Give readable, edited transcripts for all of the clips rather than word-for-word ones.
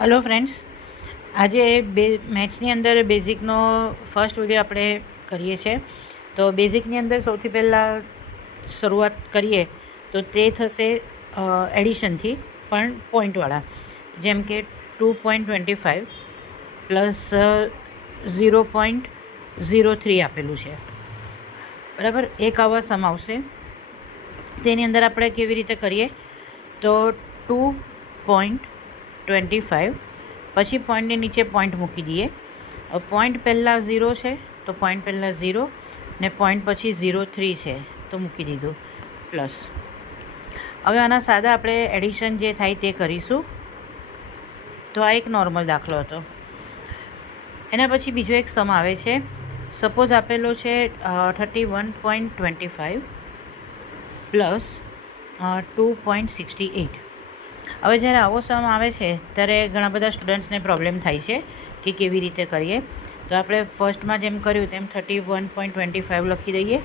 Hello friends, आज Mazzini अंदर बेजिकनो first video આપણે કરીએ છીએ। तो बेजिकनी अंदर સૌથી પહેલાં શરૂઆત કરીએ તો તે થશે એડિશનથી, પણ પોઈન્ટવાળા, જેમ કે 2.25 પ્લસ 0.03 આપેલું છે, બરાબર। એક આવા સમ આવશે, તેની અંદર આપણે કેવી રીતે કરીએ તો 2.25 પછી પોઈન્ટની નીચે પોઈન્ટ મૂકી દઈએ। પોઈન્ટ પહેલાં 0 છે તો પોઈન્ટ પહેલાં 0 ને પોઈન્ટ પછી 0.3 છે તો મૂકી દીધું પ્લસ। હવે આના સાદા આપણે એડિશન જે થાય તે કરીશું। તો આ એક નોર્મલ દાખલો હતો। એના પછી બીજો એક સમ આવે છે। સપોઝ આપેલો છે 31.25 પ્લસ 2.68। હવે જ્યારે આવો સમ આવે છે ત્યારે ઘણા બધા સ્ટુડન્ટ્સને પ્રોબ્લેમ થાય છે કે કેવી રીતે કરીએ। તો આપણે ફર્સ્ટમાં જેમ કર્યું તેમ 31.25 લખી દઈએ,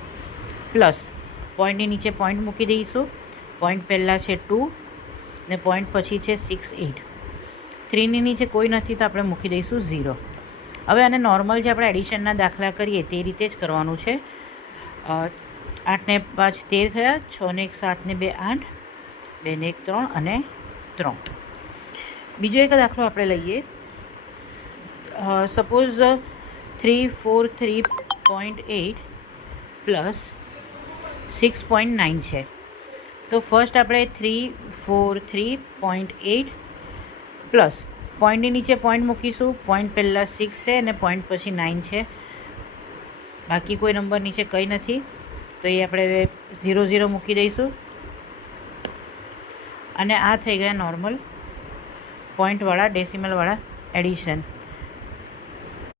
પ્લસ પોઈન્ટની નીચે પોઈન્ટ મૂકી દઈશું। પોઈન્ટ પહેલાં છે 2 ને પોઈન્ટ પછી છે 68। 3ની નીચે કોઈ નથી તો આપણે મૂકી દઈશું 0। હવે આને નોર્મલ જે આપણે એડિશનના દાખલા કરીએ તે રીતે જ કરવાનું છે। 8 ને 5 13 થયા, 6 ને 1 7 ને 2 8, 2 ને 1 3 અને 3। બીજો એક દાખલો આપણે લઈએ। સપોઝ 343.8 પ્લસ 6.9 છે। તો ફર્સ્ટ આપણે 343.8 પ્લસ પોઈન્ટની નીચે પોઈન્ટ મૂકીશું। પોઈન્ટ પહેલાં 6 છે અને પોઈન્ટ પછી 9 છે, બાકી કોઈ નંબર નીચે કંઈ નથી તો એ આપણે 0 0 મૂકી દઈશું। અને આ થઈ ગયા નોર્મલ પોઈન્ટવાળા ડેસિમલવાળા એડિશન।